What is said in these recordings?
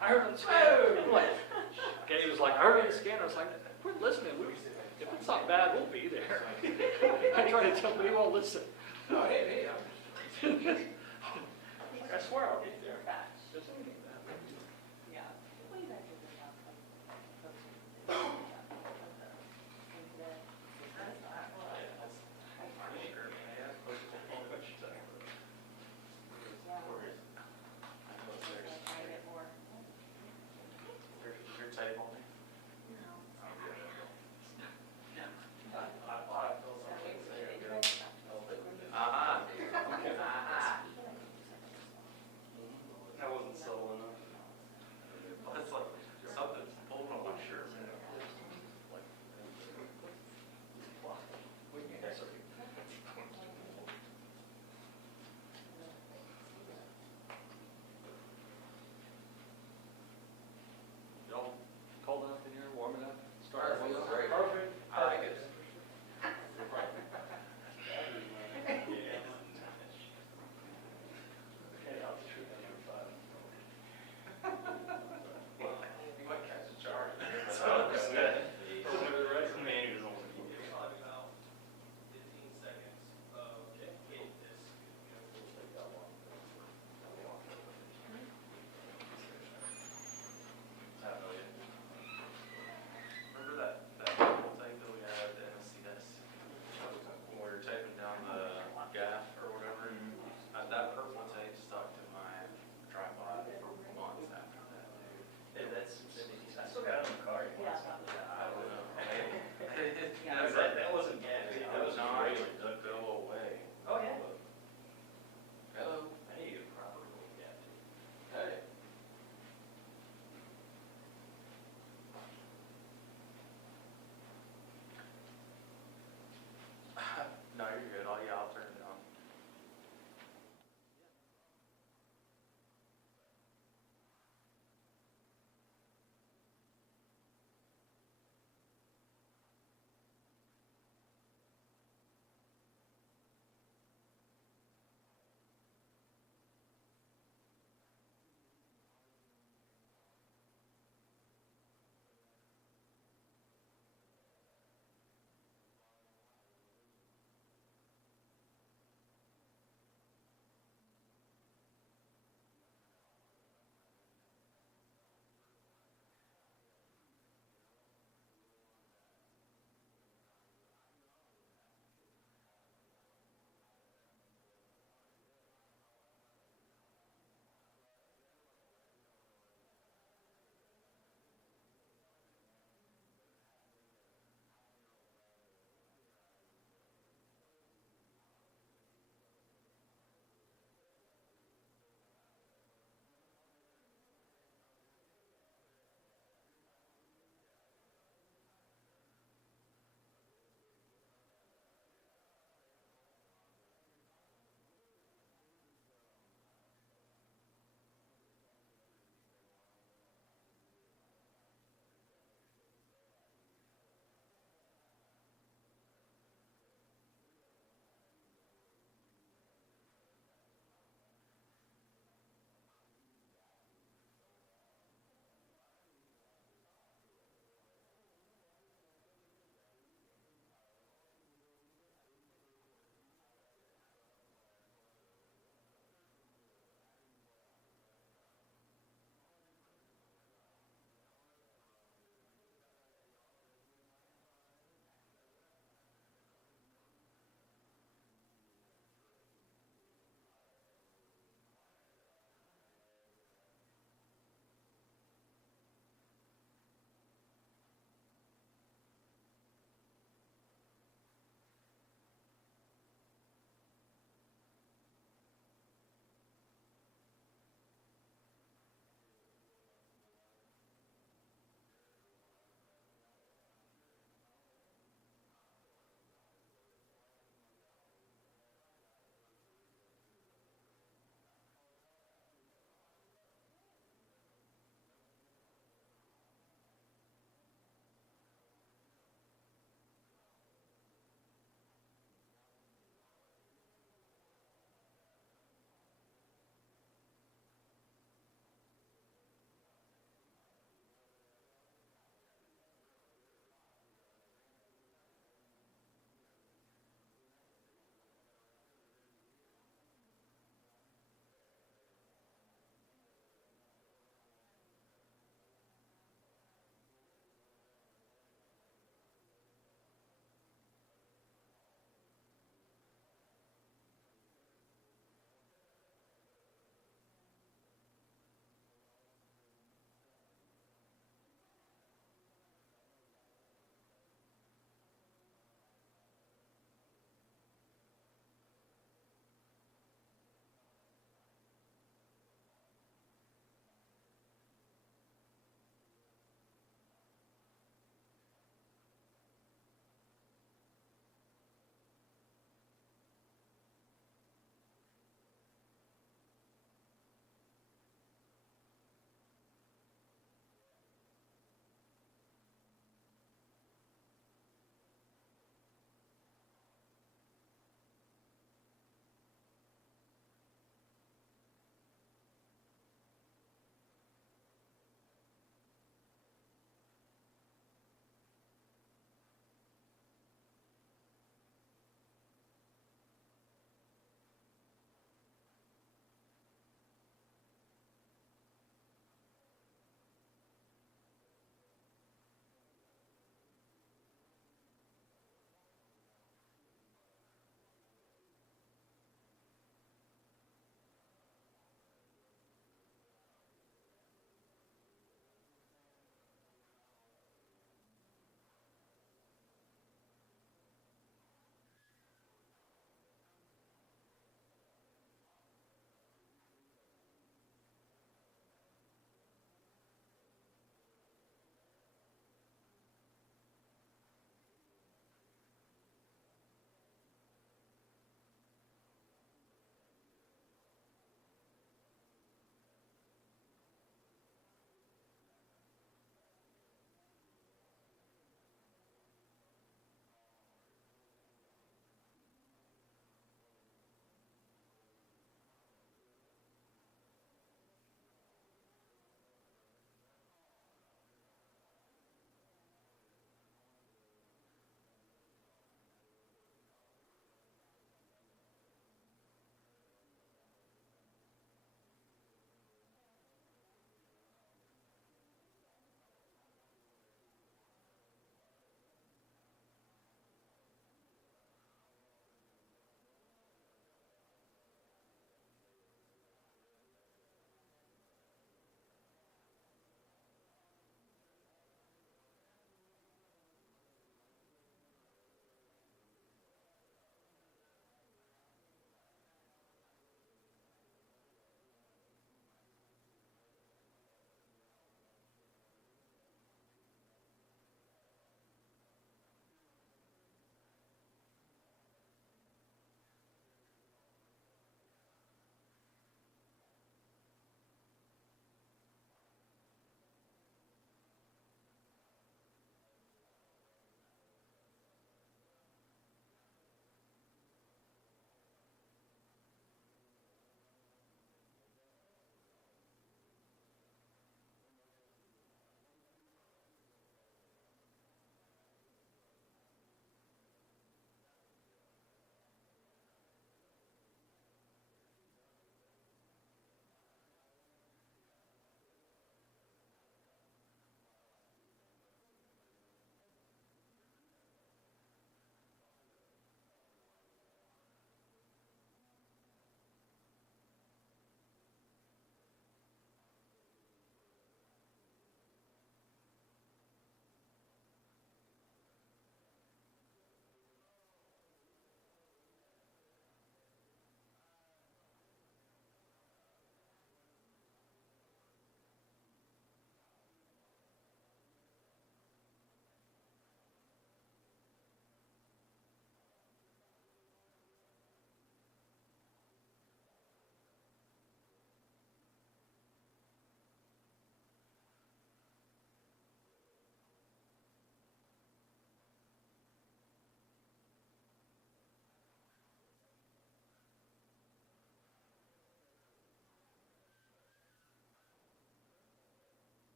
I heard on the scanner. I'm like, okay, he was like, I heard on the scanner. I was like, quit listening. If it's not bad, we'll be there. I try to tell him, he won't listen. No, hey. I swear I'll be there.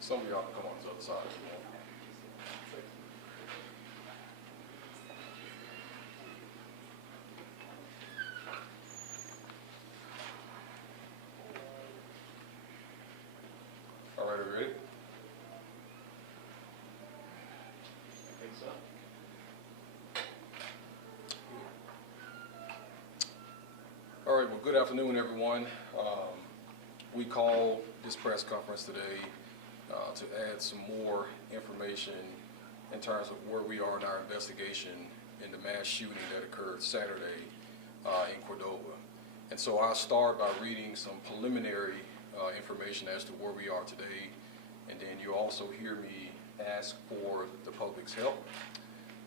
Some of y'all can come on this other side if you want. All right, are we ready? I think so. All right, well, good afternoon, everyone. We called this press conference today to add some more information in terms of where we are in our investigation in the mass shooting that occurred Saturday in Cordova. And so I'll start by reading some preliminary information as to where we are today, and then you also hear me ask for the public's help.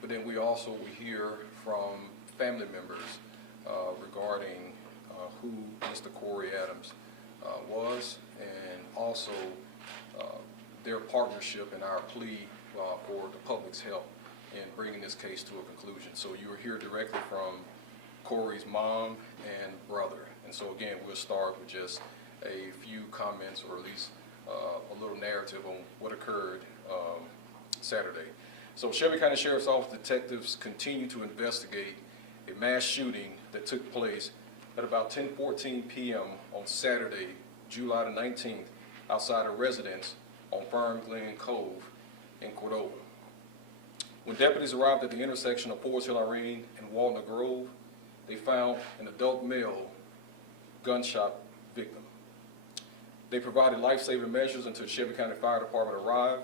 But then we also will hear from family members regarding who Mr. Corey Adams was, and also their partnership in our plea for the public's help in bringing this case to a conclusion. So you will hear directly from Corey's mom and brother. And so again, we'll start with just a few comments, or at least a little narrative on what occurred Saturday. So Shelby County Sheriff's Office detectives continue to investigate a mass shooting that took place at about 10:14 p.m. on Saturday, July the 19th, outside a residence on Fern Glen Cove in Cordova. When deputies arrived at the intersection of Forest Hill Irene and Walnut Grove, they found an adult male gunshot victim. They provided life-saving measures until Shelby County Fire Department arrived.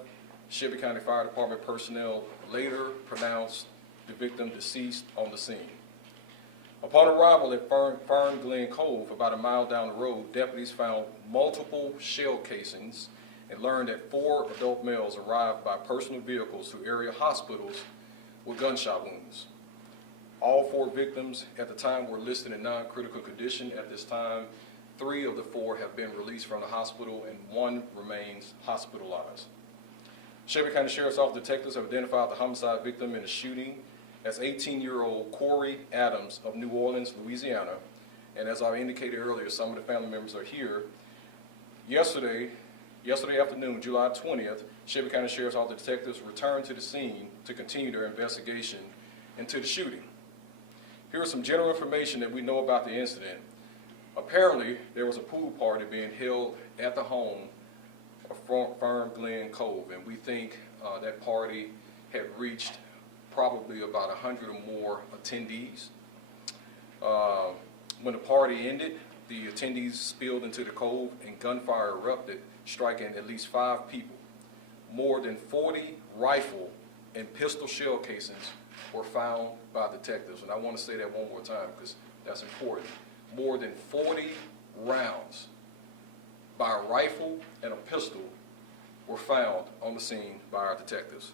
Shelby County Fire Department personnel later pronounced the victim deceased on the scene. Upon arrival at Fern Glen Cove, about a mile down the road, deputies found multiple shell casings and learned that 4 adult males arrived by personal vehicles to area hospitals with gunshot wounds. All 4 victims at the time were listed in non-critical condition. At this time, 3 of the 4 have been released from the hospital and 1 remains hospitalized. Shelby County Sheriff's Office detectives have identified the homicide victim in the shooting as 18-year-old Corey Adams of New Orleans, Louisiana. And as I indicated earlier, some of the family members are here. Yesterday afternoon, July 20th, Shelby County Sheriff's Office detectives returned to the scene to continue their investigation into the shooting. Here is some general information that we know about the incident. Apparently, there was a pool party being held at the home of Fern Glen Cove, and we think that party had reached probably about 100 or more attendees. When the party ended, the attendees spilled into the cove and gunfire erupted, striking at least 5 people. More than 40 rifle and pistol shell casings were found by detectives. And I want to say that one more time because that's important. More than 40 rounds by a rifle and a pistol were found on the scene by our detectives.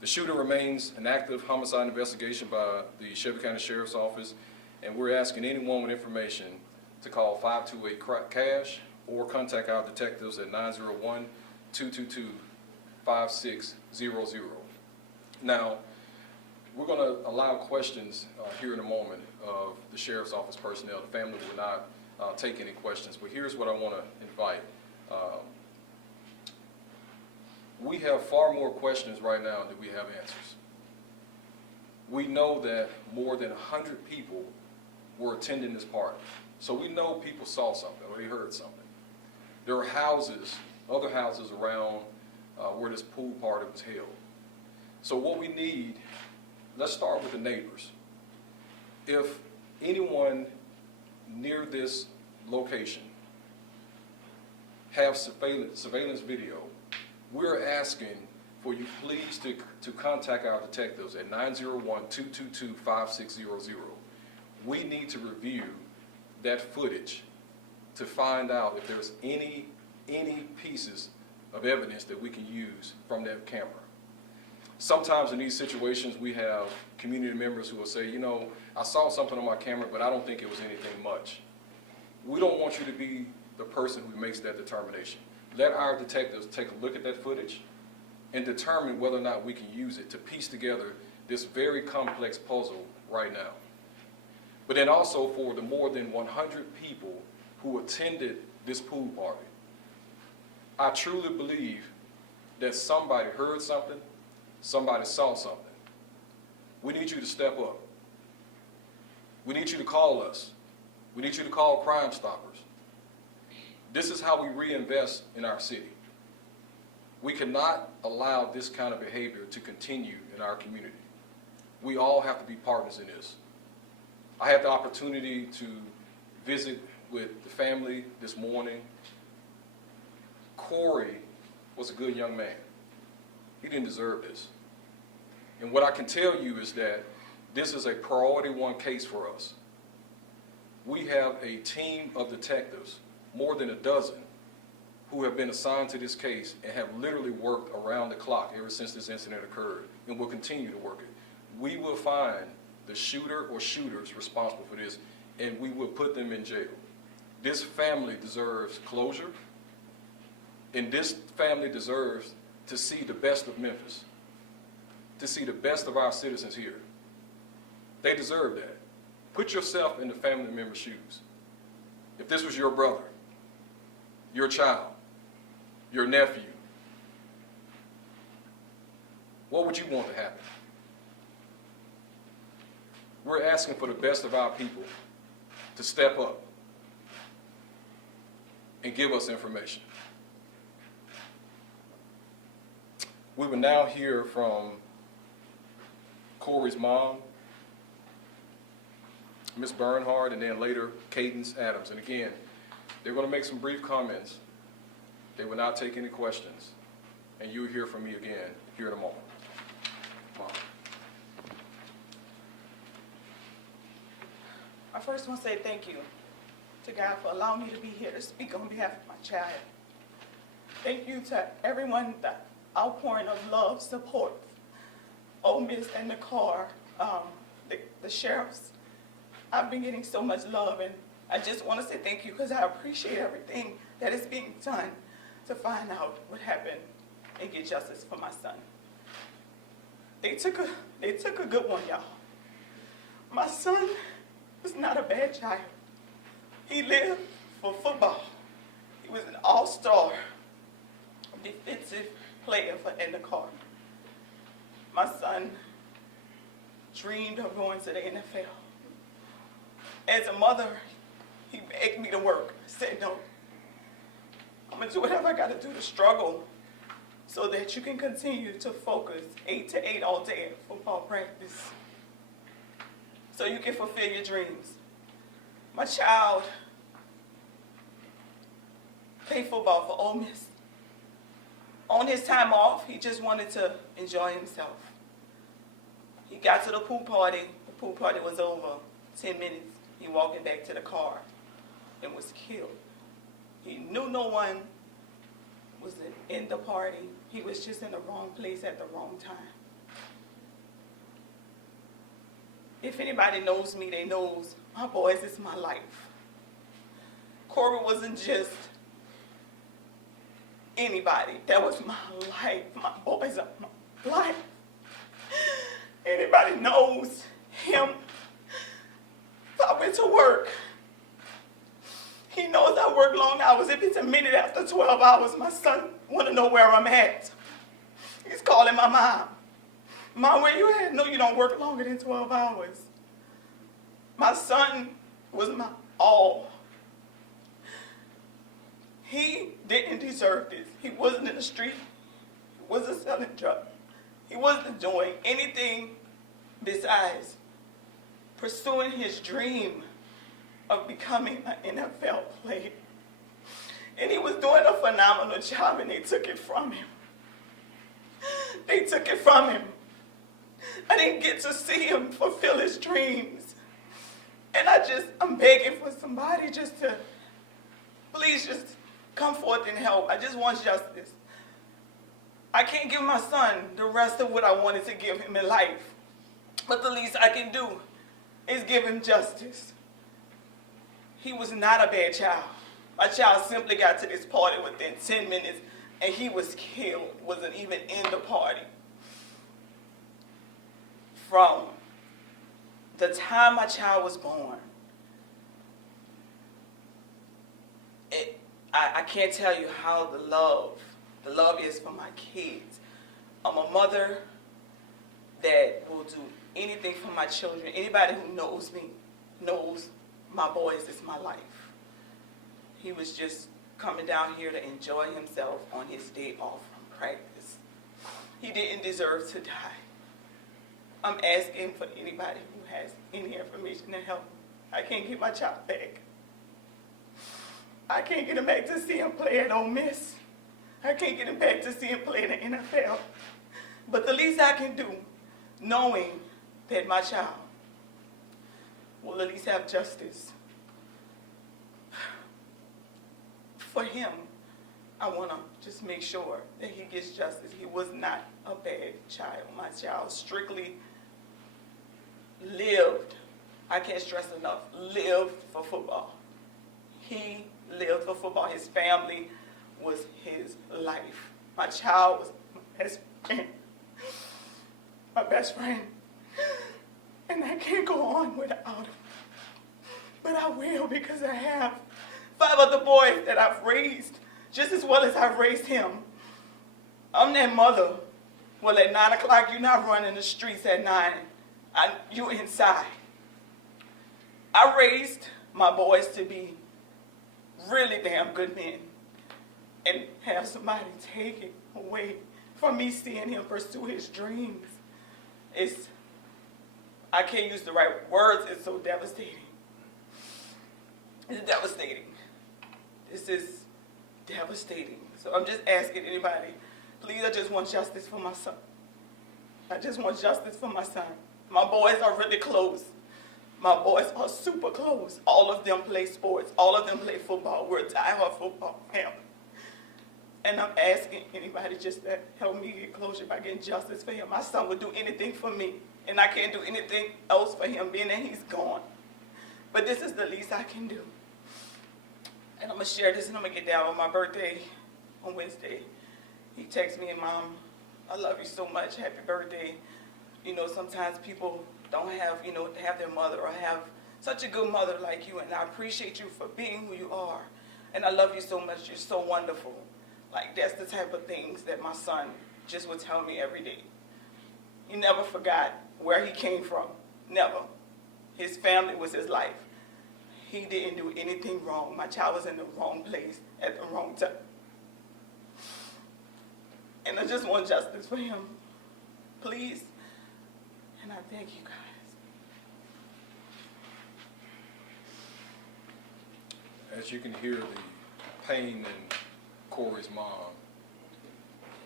The shooting remains an active homicide investigation by the Shelby County Sheriff's Office, and we're asking anyone with information to call 528-CASH or contact our detectives at 901-222-5600. Now, we're going to allow questions here in a moment of the Sheriff's Office personnel. The family will not take any questions, but here's what I want to invite. We have far more questions right now than we have answers. We know that more than 100 people were attending this party. So we know people saw something or they heard something. There are houses, other houses around where this pool party was held. So what we need, let's start with the neighbors. If anyone near this location have surveillance video, we're asking for you please to contact our detectives at 901-222-5600. We need to review that footage to find out if there's any pieces of evidence that we can use from that camera. Sometimes in these situations we have community members who will say, you know, I saw something on my camera, but I don't think it was anything much. We don't want you to be the person who makes that determination. Let our detectives take a look at that footage and determine whether or not we can use it to piece together this very complex puzzle right now. But then also for the more than 100 people who attended this pool party, I truly believe that somebody heard something, somebody saw something. We need you to step up. We need you to call us. We need you to call Crime Stoppers. This is how we reinvest in our city. We cannot allow this kind of behavior to continue in our community. We all have to be partners in this. I had the opportunity to visit with the family this morning. Corey was a good young man. He didn't deserve this. And what I can tell you is that this is a priority one case for us. We have a team of detectives, more than a dozen, who have been assigned to this case and have literally worked around the clock ever since this incident occurred, and will continue to work it. We will find the shooter or shooters responsible for this, and we will put them in jail. This family deserves closure, and this family deserves to see the best of Memphis, to see the best of our citizens here. They deserve that. Put yourself in the family member's shoes. If this was your brother, your child, your nephew, what would you want to happen? We're asking for the best of our people to step up and give us information. We will now hear from Corey's mom, Ms. Bernhard, and then later Cadence Adams. And again, they're going to make some brief comments. They will not take any questions. And you'll hear from me again here in a moment. Mom. I first want to say thank you to God for allowing me to be here to speak on behalf of my child. Thank you to everyone, the outpouring of love, support, Ole Miss and the car, the sheriffs. I've been getting so much love, and I just want to say thank you because I appreciate everything that is being done to find out what happened and get justice for my son. They took a good one, y'all. My son was not a bad child. He lived for football. He was an all-star defensive player for Car. My son dreamed of going to the NFL. As a mother, he begged me to work. I said, no, I'm going to do whatever I got to do to struggle so that you can continue to focus 8 to 8 all day at football practice, so you can fulfill your dreams. My child played football for Ole Miss. On his time off, he just wanted to enjoy himself. He got to the pool party. The pool party was over. 10 minutes, he walking back to the car and was killed. He knew no one was in the party. He was just in the wrong place at the wrong time. If anybody knows me, they knows my boys is my life. Corey wasn't just anybody. That was my life. My boys are my life. Anybody knows him. If I went to work, he knows I work long hours. If it's a minute after 12 hours, my son want to know where I'm at. He's calling my mom. Mom, where you at? No, you don't work longer than 12 hours. My son was my all. He didn't deserve this. He wasn't in the street. He wasn't selling drugs. He wasn't doing anything besides pursuing his dream of becoming an NFL player. And he was doing a phenomenal job, and they took it from him. They took it from him. I didn't get to see him fulfill his dreams. And I'm begging for somebody just to, please just come forth and help. I just want justice. I can't give my son the rest of what I wanted to give him in life. But the least I can do is give him justice. He was not a bad child. My child simply got to this party within 10 minutes, and he was killed, wasn't even in the party. From the time my child was born, I can't tell you how the love The love is for my kids. I'm a mother that will do anything for my children. Anybody who knows me knows my boys is my life. He was just coming down here to enjoy himself on his day off from practice. He didn't deserve to die. I'm asking for anybody who has any information to help. I can't get my child back. I can't get him back to see him play at Ole Miss. I can't get him back to see him play in the NFL. But the least I can do, knowing that my child will at least have justice. For him, I want to just make sure that he gets justice. He was not a bad child. My child strictly lived, I can't stress enough, lived for football. He lived for football. His family was his life. My child was my best friend. My best friend. And I can't go on without him. But I will, because I have 5 other boys that I've raised just as well as I've raised him. I'm that mother. Well, at 9 o'clock, you're not running the streets at 9. You're inside. I raised my boys to be really damn good men, and have somebody take it away from me seeing him pursue his dreams. I can't use the right words. It's so devastating. It's devastating. This is devastating. So I'm just asking anybody, please, I just want justice for my son. I just want justice for my son. My boys are really close. My boys are super close. All of them play sports. All of them play football. We're a diehard football family. And I'm asking anybody just to help me get closer by getting justice for him. My son would do anything for me, and I can't do anything else for him, being that he's gone. But this is the least I can do. And I'm going to share this, and I'm going to get down on my birthday on Wednesday. He texts me, and Mom, I love you so much. Happy birthday. You know, sometimes people don't have, have their mother or have such a good mother like you, and I appreciate you for being who you are. And I love you so much. You're so wonderful. Like, that's the type of things that my son just would tell me every day. He never forgot where he came from. Never. His family was his life. He didn't do anything wrong. My child was in the wrong place at the wrong time. And I just want justice for him. Please. And I thank you guys. As you can hear the pain in Corey's mom,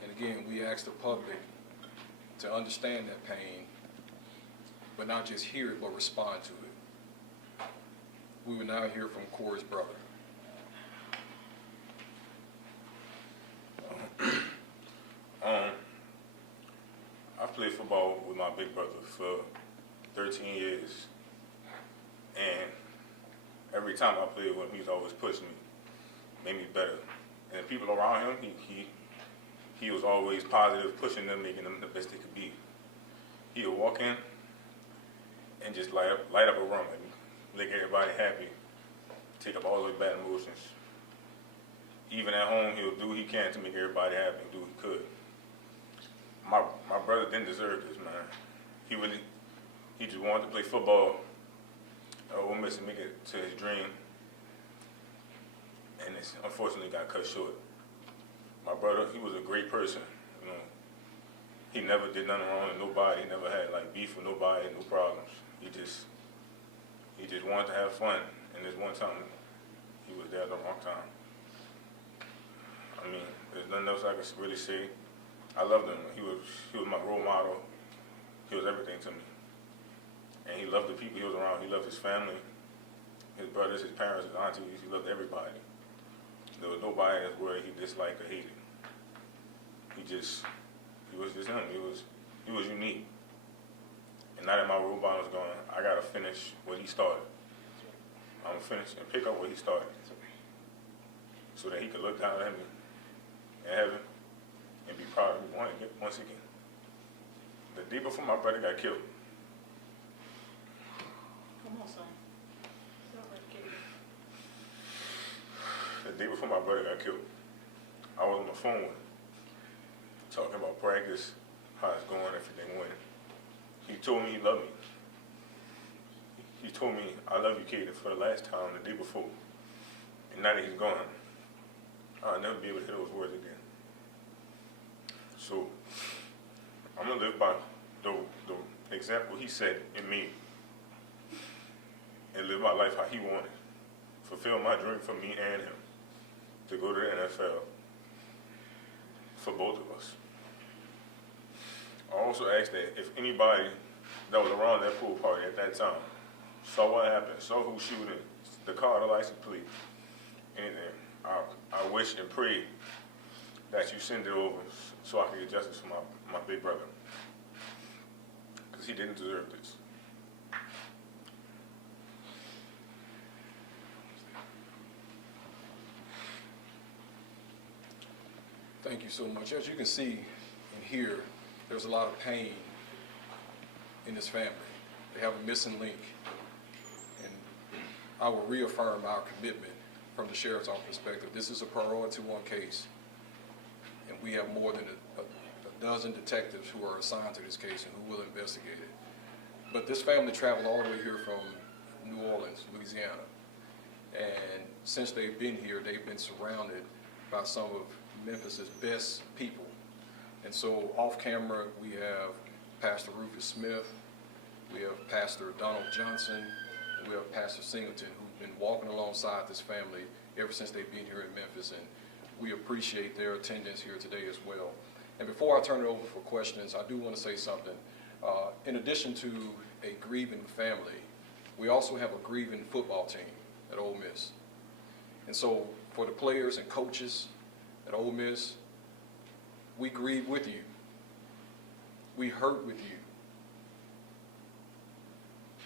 and again, we ask the public to understand that pain, but not just hear it, but respond to it. We will now hear from Corey's brother. I played football with my big brother for 13 years, and every time I played with him, he's always pushed me, made me better. And the people around him, he was always positive, pushing them, making them the best they could be. He would walk in and just light up a room and make everybody happy, take up all those bad emotions. Even at home, he'll do what he can to make everybody happy and do what he could. My brother didn't deserve this, man. He just wanted to play football at Ole Miss and make it to his dream, and it's unfortunately got cut short. My brother, he was a great person. He never did nothing wrong to nobody. He never had beef with nobody, no problems. He just wanted to have fun, and this one time, he was there at the wrong time. I mean, there's nothing else I can really say. I loved him. He was my role model. He was everything to me. And he loved the people he was around. He loved his family, his brothers, his parents, his aunties. He loved everybody. There was nobody in this world he disliked or hated. He was just him. He was unique. And now that my role model is gone, I gotta finish what he started. I'm gonna finish and pick up what he started, so that he could look down at me in heaven and be proud of me once again. The day before my brother got killed, Come on, son. the day before my brother got killed, I was on the phone with him. talking about practice, how it's going, everything went. He told me he loved me. He told me, I love you, Kaden, for the last time the day before. And now that he's gone, I'll never be able to hear those words again. So I'm gonna live by the example he set in me and live my life how he wanted. Fulfill my dream for me and him to go to the NFL for both of us. I also asked that if anybody that was around that pool party at that time saw what happened, saw who shooting, the car, the license plate, anything, I wish and pray that you send it over so I can get justice for my big brother. Because he didn't deserve this. Thank you so much. As you can see and hear, there's a lot of pain in this family. They have a missing link. And I will reaffirm our commitment from the Sheriff's Office perspective. This is a priority one case, and we have more than a dozen detectives who are assigned to this case and who will investigate it. But this family traveled all the way here from New Orleans, Louisiana. And since they've been here, they've been surrounded by some of Memphis's best people. And so off camera, we have Pastor Rufus Smith, we have Pastor Donald Johnson, and we have Pastor Singleton, who've been walking alongside this family ever since they've been here in Memphis, and we appreciate their attendance here today as well. And before I turn it over for questions, I do want to say something. In addition to a grieving family, we also have a grieving football team at Ole Miss. And so for the players and coaches at Ole Miss, we grieve with you. We hurt with you.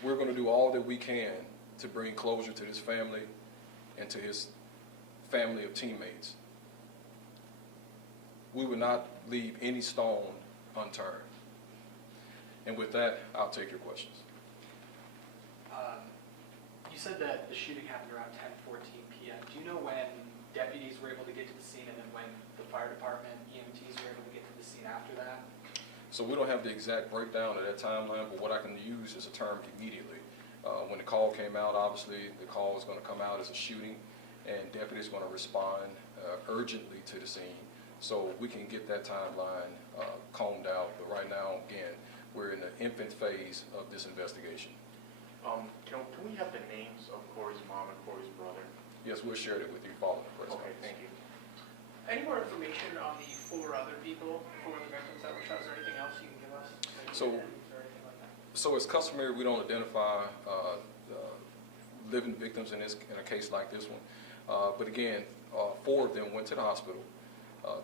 We're going to do all that we can to bring closure to this family and to his family of teammates. We will not leave any stone unturned. And with that, I'll take your questions. You said that the shooting happened around 10:14 p.m. Do you know when deputies were able to get to the scene and then when the fire department, EMTs were able to get to the scene after that? So we don't have the exact breakdown of that timeline, but what I can use is a term immediately. When the call came out, obviously the call was going to come out as a shooting, and deputies are going to respond urgently to the scene so we can get that timeline combed out. But right now, again, we're in the infant phase of this investigation. Can we have the names of Corey's mom and Corey's brother? Yes, we'll share it with you following the press Okay, conference. thank you. Any more information on the 4 other people, 4 of the victims that were shot? Is there anything else you can give us? So- Or anything like that? So it's customary, we don't identify living victims in a case like this one. But again, 4 of them went to the hospital.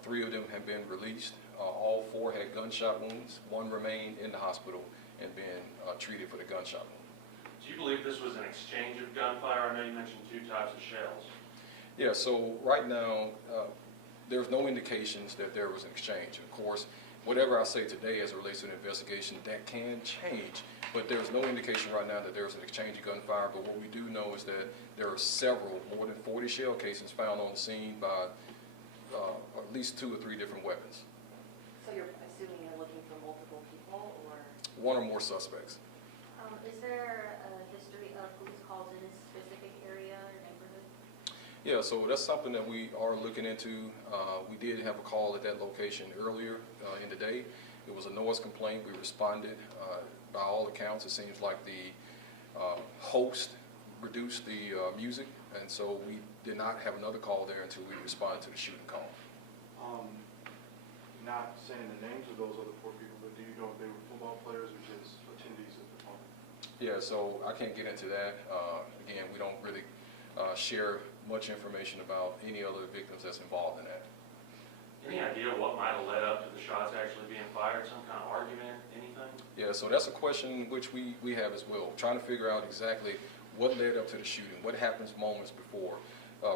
3 of them have been released. All 4 had gunshot wounds. 1 remained in the hospital and been treated for the gunshot wound. Do you believe this was an exchange of gunfire? I know you mentioned 2 types of shells. Yeah, so right now, there's no indications that there was an exchange. Of course, whatever I say today as it relates to the investigation, that can change. But there's no indication right now that there's an exchange of gunfire. But what we do know is that there are several, more than 40 shell casings found on the scene by at least 2 or 3 different weapons. So you're assuming you're looking for multiple people, or? 1 or more suspects. Is there a history of police calls in this specific area or neighborhood? Yeah, so that's something that we are looking into. We did have a call at that location earlier in the day. It was a noise complaint. We responded. By all accounts, it seems like the host reduced the music, and so we did not have another call there until we responded to the shooting call. Not saying the names of those other 4 people, but do you know if they were football players or just attendees at the party? Yeah, so I can't get into that. Again, we don't really share much information about any other victims that's involved in that. Any idea what might have led up to the shots actually being fired? Some kind of argument, anything? Yeah, so that's a question which we have as well, trying to figure out exactly what led up to the shooting, what happens moments before.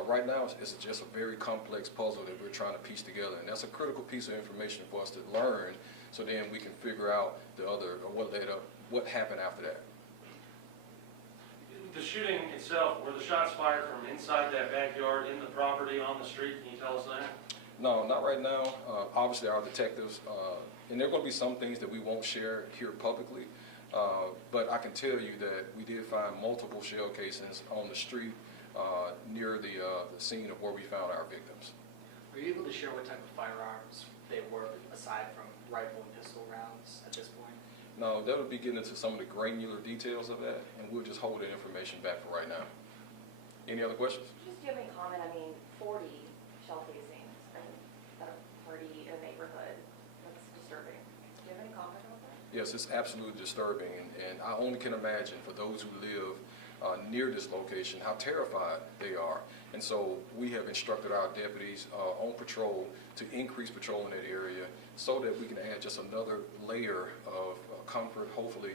Right now, it's just a very complex puzzle that we're trying to piece together, and that's a critical piece of information for us to learn, so then we can figure out what led up, what happened after that. The shooting itself, were the shots fired from inside that backyard, in the property, on the street? Can you tell us that? No, not right now. Obviously, our detectives, and there are going to be some things that we won't share here publicly, but I can tell you that we did find multiple shell casings on the street near the scene of where we found our victims. Are you able to share what type of firearms they were, aside from rifle and pistol rounds at this point? No, that would be getting into some of the granular details of that, and we'll just hold that information back for right now. Any other questions? Just give me a comment, I mean, 40 shell casings and at a party in a neighborhood, that's disturbing. Do you have any comment on that? Yes, it's absolutely disturbing, and I only can imagine for those who live near this location how terrified they are. And so we have instructed our deputies on patrol to increase patrol in that area so that we can add just another layer of comfort, hopefully,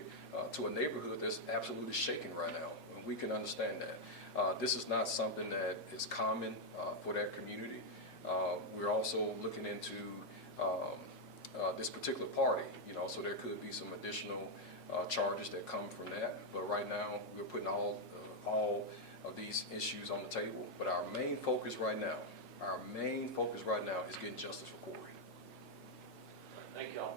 to a neighborhood that's absolutely shaking right now. And we can understand that. This is not something that is common for that community. We're also looking into this particular party, so there could be some additional charges that come from that. But right now, we're putting all of these issues on the table. But our main focus right now is getting justice for Corey. Thank y'all.